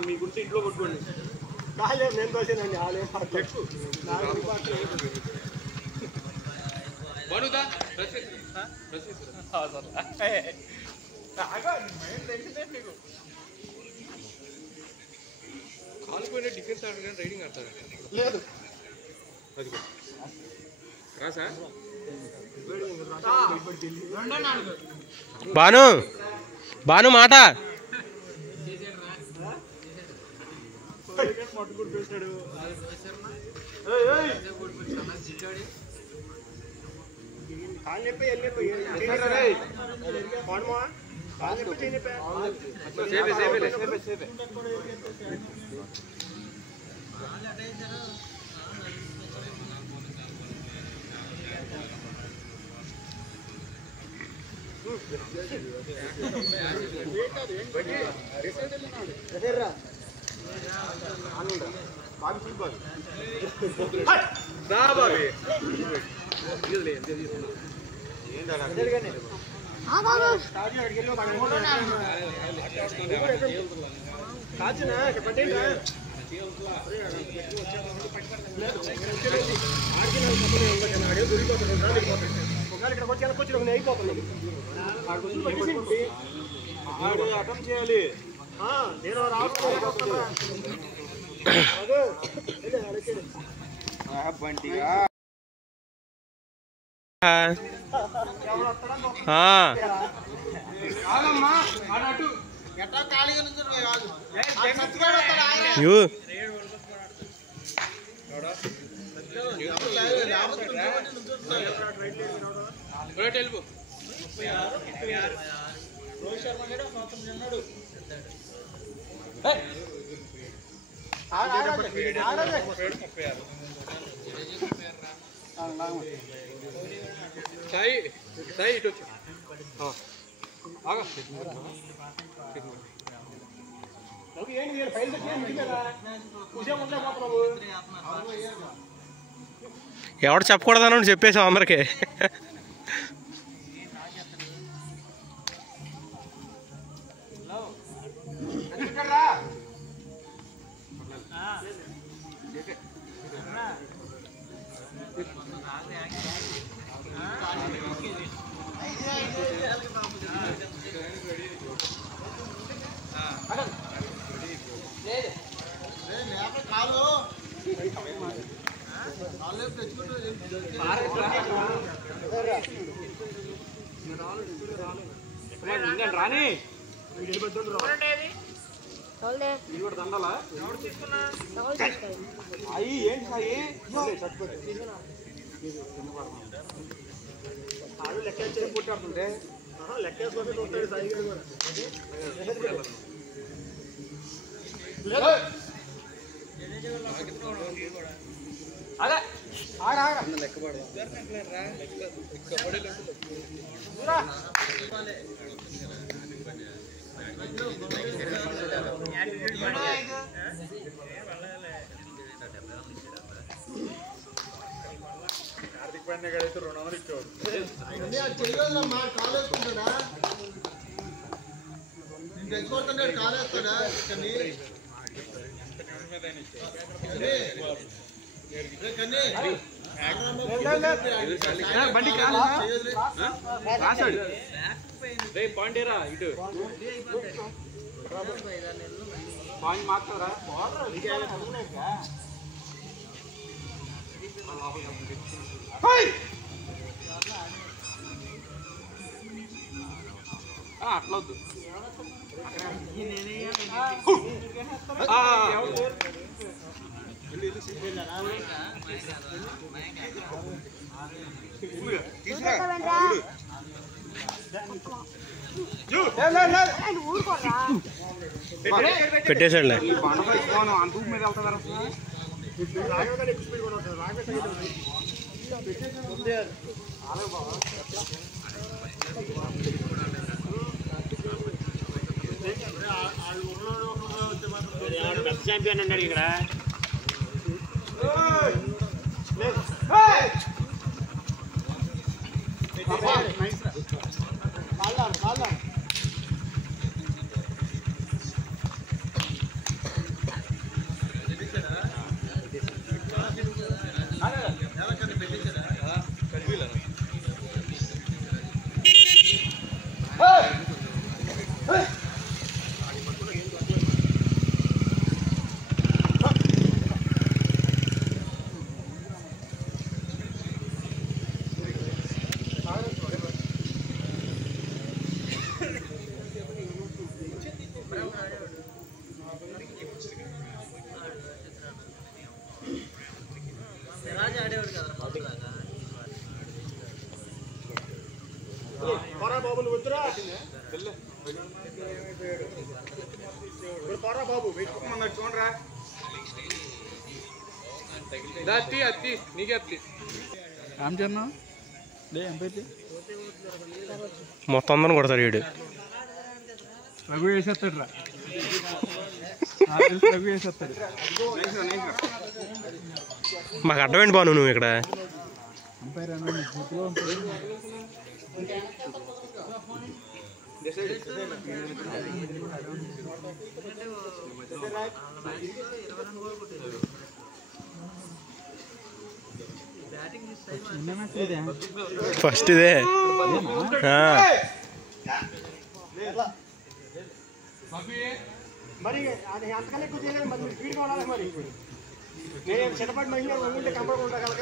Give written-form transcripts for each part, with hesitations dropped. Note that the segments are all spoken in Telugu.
మీ గురించి ఇంట్లో కొట్టుకోండి నేను తోసేనండి కాలిపోయిన డిఫెన్స్ ఆడతాడు కానీ రైడింగ్ ఆడతాడు లేదు రాసా భాను భాను మాట అటెంప్ట్ చేయాలి నేను రోహిత్ శర్మ సాయి సాయి ఇటు వచ్చి ఎవడు చెప్పకూడదని చెప్పేసాం అందరికి రాని దండాలా అయ్యి ఏంటి సాయి ఆడు లెక్క కొట్టాడుతుంటే లెక్కేసుకొని ఉంటాడు సాయి అదే లెక్కపడ కార్తిక్ పాండ్యా గారు అయితే 200 ఇచ్చేవాడు బండి రాశాడు రే పాండేరా ఇటు అట్లొద్దు పెట్టేసాడులే. ఛాంపియన్ అన్నాడు ఇక్కడ. మొత్తం అందరం కొడతారు వీడు. రఘు వేసేస్తాడు రా, రఘు వేసేస్తాడు. మాకు అడ్డమేంటి బాను నువ్వు ఇక్కడ? ఫస్ట్ ఇదే. మరి అది అంతకన్నా ఎక్కువ చేయలేదు. మరి స్పీడ్ కావాలి. మరి నేను చిన్నపాటి మహిళ ఉంటే కంపల్గా ఉంటా కదా.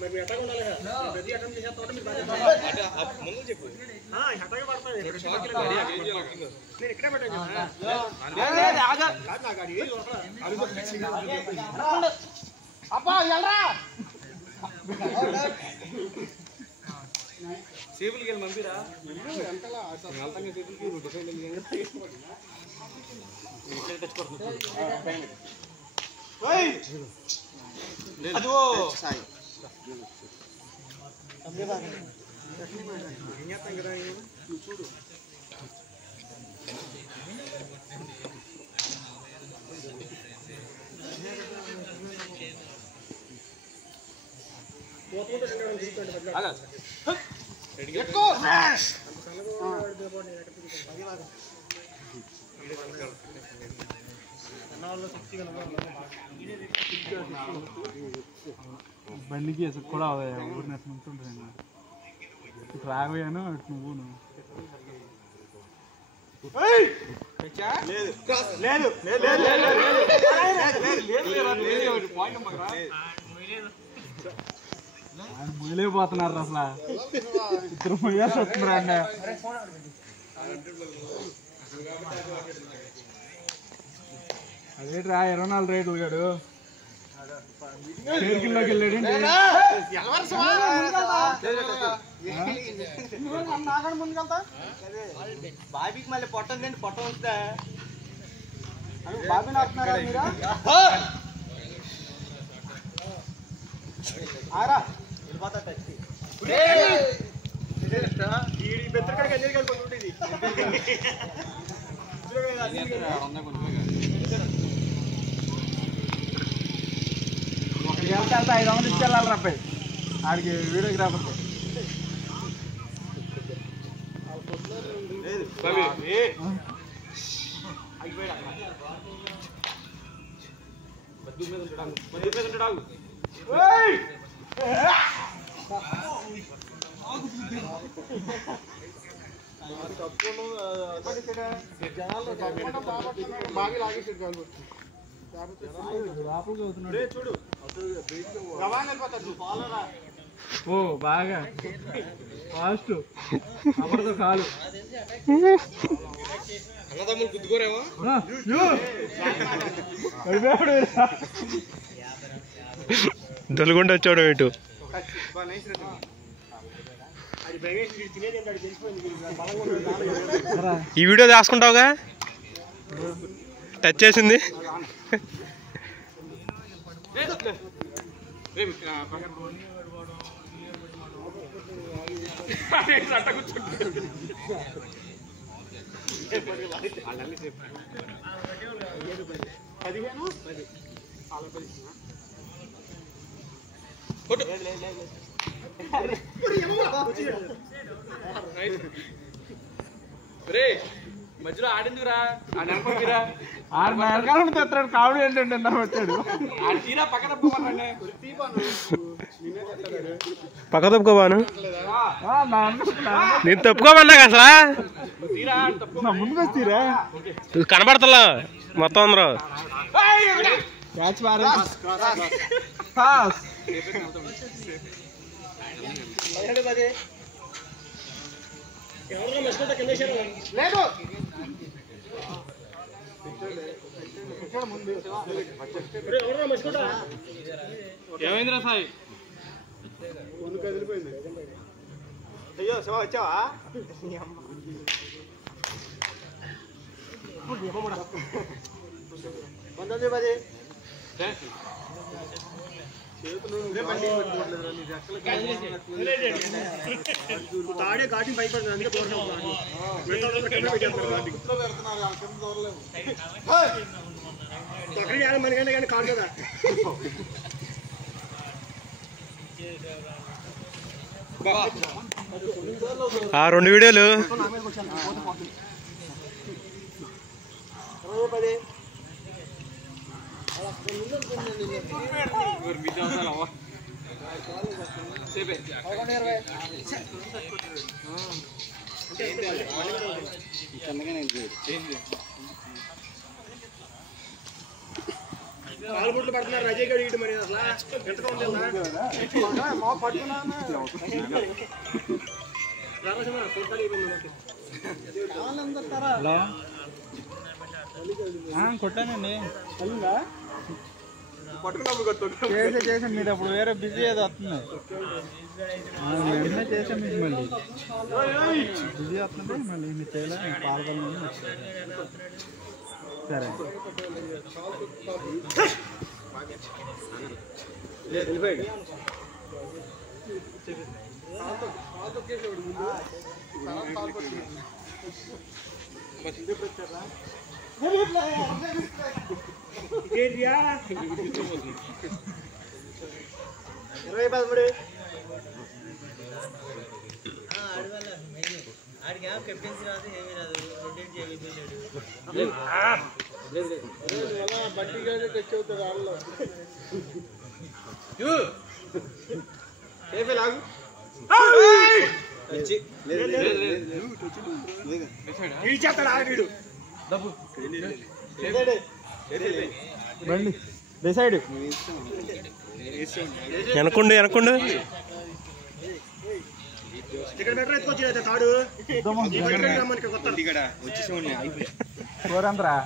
మరి ఎట్టగా ఉండాలి కదా, ప్రతి అటెంప్ట్ చేసే తోట మీరు చెప్పు ఎట్టగా పడతాయి. నేను ఇక్కడే పెట్టాను అబ్బా వెళ్ళరా సేపులకి వెళ్ళి పంపిరా. చూడు బండికి కూడా ఊరిని ఉంటుంటాను. ఇటు రాకపోయాను ఇటు నువ్వు ఆయన మొయలేకపోతున్నారు అసలు. ఇద్దరు మొయ్యాల్సి వస్తున్నారు అండి. అదేట్రా 24 రేట్లు గాడు చేరికిల్లోకి వెళ్ళాడు. ముందుకెళ్తా బాబీకి మళ్ళీ పొట్ట ఉందండి. పొట్ట వస్తా బాబీ నాటున్నారా మీరా? ఆరా వెళ్ళిపోతా టచ్చి బెత్తడికాడికి ఎన్ని వెళ్ళిపోతుంది. ఒకరికి వెళ్తే 500 ఇచ్చేళ్ళాలి రాబాయ్ ఆడికి వీడియోగ్రాఫర్. బాగా లాగేసాడు కాలు చూడు ఓ బాగా ఫాస్ట్ అమరతో కాలు అన్నదమ్ములు గుద్దుకోరేమో దొలుగుండి వచ్చాడు ఇటు ఈ వీడియో దాచుకుంటావుగా టచ్ చేసింది మధ్యలో ఆడిందిరా తెస్తాడు కావుడు ఏంటంటే వచ్చాడు పక్క తప్పుకోబాను నేను తప్పుకోమన్నా అసలు ముందుకు వస్తీరా కనబడతలా మొత్తం అందరూ ఏమైందిరా సాయి కదిలిపోయింది అయ్యో శివ వచ్చావా తాడే గాడి భయపడుతుంది అందుకే అక్కడికి మనకంటే కానీ కాదు కదా ఆ 2 వీడియోలు కాలు బుట్లు పడుతున్నారు రజయ్ గారు ఇటు మరి అసలు ఎంతగా ఉంది కొట్టానండి చేసాను మీరు అప్పుడు వేరే బిజీ ఏదో వస్తుంది వెంటనే చేసాను మీకు మళ్ళీ బిజీ వస్తుంది మళ్ళీ మీరు చేయలేదు పాల్గొనని సరే వెళ్ళిపోయాడు ఇరవై 13 ఆడికి కెప్టెన్సీ రాదు ఏమీ రాదు రొటేట్ చేయలేదు బట్టి గారు టచ్ అవుతారు వాళ్ళు లాగు చేస్తాడు ఆడు డిసైడ్ వెనకుండు ఇక్కడ బెటర్ ఎత్తుకొచ్చి తాడు కోరంతరా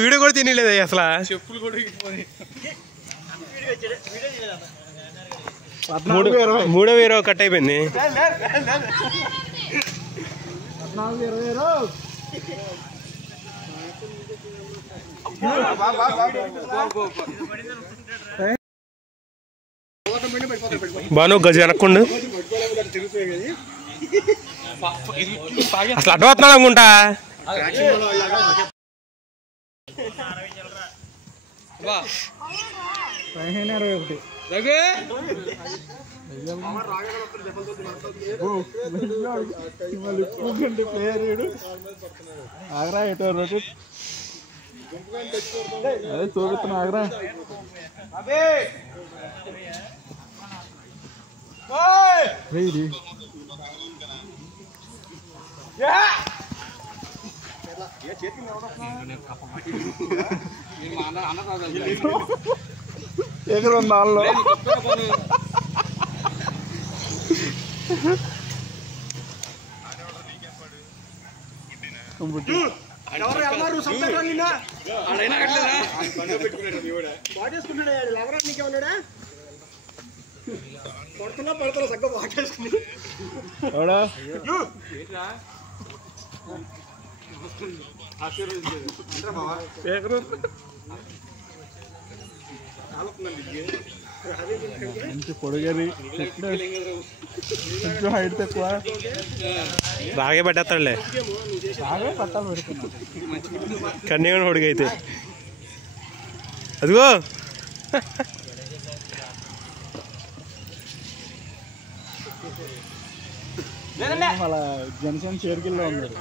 వీడియో కూడా తినలేదు అసలు చెప్పులు కూడా 320 కట్ అయిపోయింది 14 బాను గజ వెనక్కుండు అసలు అడ్డవుతున్నాడు అనుకుంటా ప్లేయర్ ఆగ్రా ఎటో రొటేట్ అదే చూపిస్తున్నా ఆగరా ఎక్కడ నాలో వాటేసుకుంటాడు ఎవరా నీకేమన్నాడా పడుతున్నా పడుతున్నా చక్కగా వాటేసుకుని మంచి పొడుగది కొంచెం హైట్ తక్కువ రాగే పట్టేస్తాడులే బాగా పట్టాలు పెడుతున్నా కన్యగా పొడుగైతే అదిగో మళ్ళా జనసేన చేరికల్లో ఉన్నారు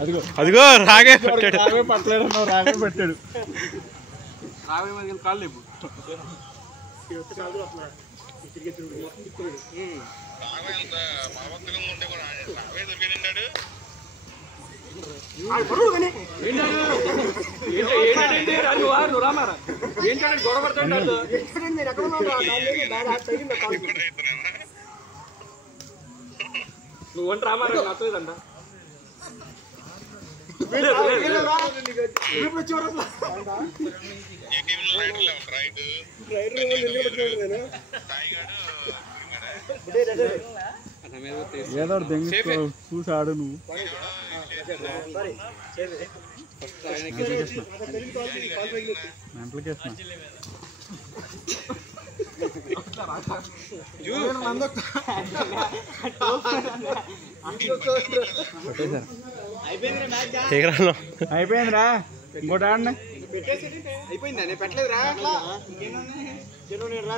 అదిగో అదిగో రాగే పట్టాడు రాగే పట్టలేడు రాగే పెట్టాడు నువ్వు వంట రామారా నచ్చలేదంట ఏదో దెంగి చూసాడు నువ్వు మెంటలకేస్తున్నా అయిపోయిందిరా ఇంకోటి ఆడినా అయిపోయిందా నేను పెట్టలేదురా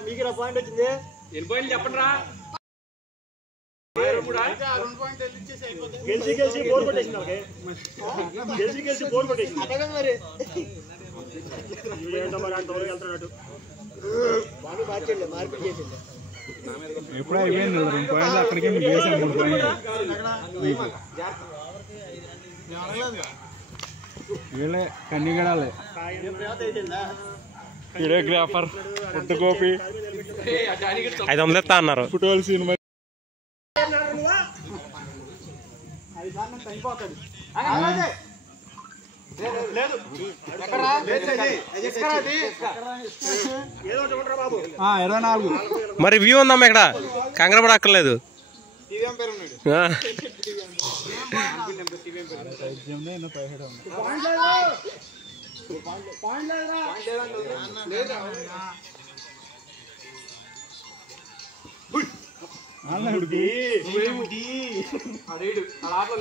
మీకు పాయింట్ వచ్చింది ఎన్ని పాయింట్లు చెప్పండి రా గెలిచి బోర్ కొట్టేసింది గెలిచి బోర్ కొట్టేసింది మరి ఏంటో మరి అంతవరకు వెళ్తున్నాడు మార్పిడి చేసింది ఎప్పుడూ అయిపోయింది 2 పాయింట్లు అక్కడికే మీకు వేసాను 3 పాయింట్లు వీళ్ళే కన్నిగడాలే వీడియోగ్రాఫర్ పుట్టు గోపి 500 ఇస్తా అన్నారు ఫుట్బాల్ సినిమా మరి వ్యూ ఉందమ్మా ఇక్కడ కంగారు పడక్కర్లేదు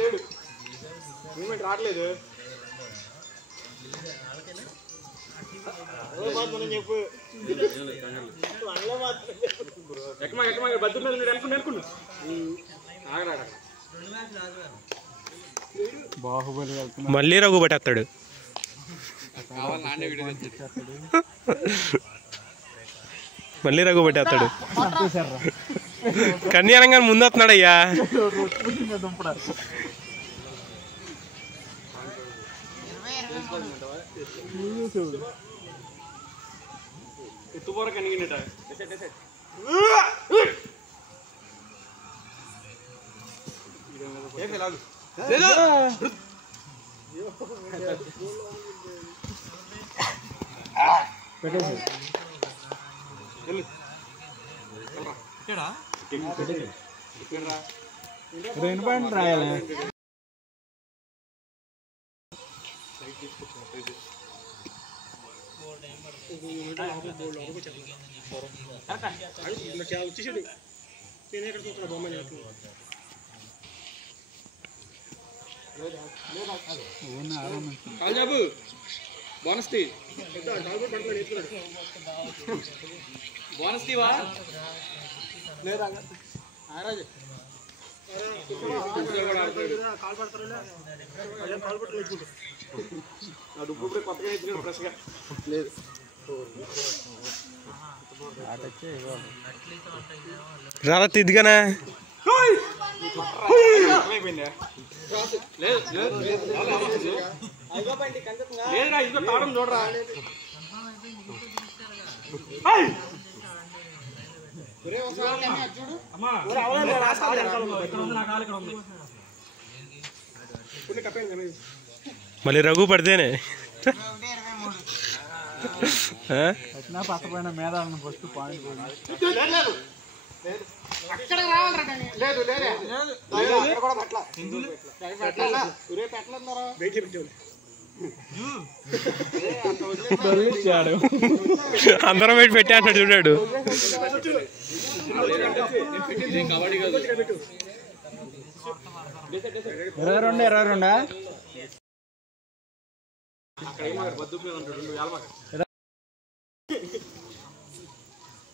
లేడు మూమెంట్ రావట్లేదు చెప్పు బద్దు మీద అనుకున్నా బాహుబలి మళ్ళీ రఘు పట్టేస్తాడు మళ్ళీ రఘు పట్టేస్తాడు కన్యారంగా ముందు వస్తున్నాడు అయ్యా ఎత్తుపోర కనిగినట రెండు పాయింట్లు రాయాలి వచ్చేసాడు నేను ఎక్కడ చూస్తున్నా బొమ్మ కాల్జాబు బోనస్ తీ బోనస్ తీవా లేదా కాల్ పడతారా కాల్ పట్టు నేర్చుకుంటా అది ఇప్పుడు కొత్తగా నేర్చుకున్నాను ఫ్రెష్గా లేదు రాలా తిద్దిగానే లేదురా ఇదిగో తాడం చూడరా మళ్ళీ రఘు పడితేనే పక్కపైన మీద ఫస్ట్ పాయింట్ అక్కడ రావాలరా లేదు లేదు కూడా పట్ల అందరం పెట్టి పెట్టా అన్నాడు చూడాడు.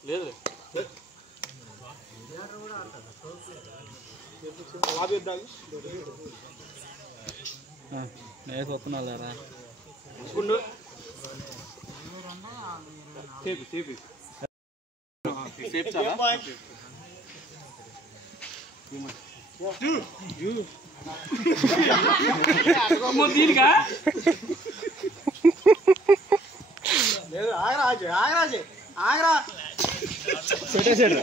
లేదు నేను వస్తున్నా లేరా లేదు ఆగరాజు ఆగరా పెట్టేసాడు.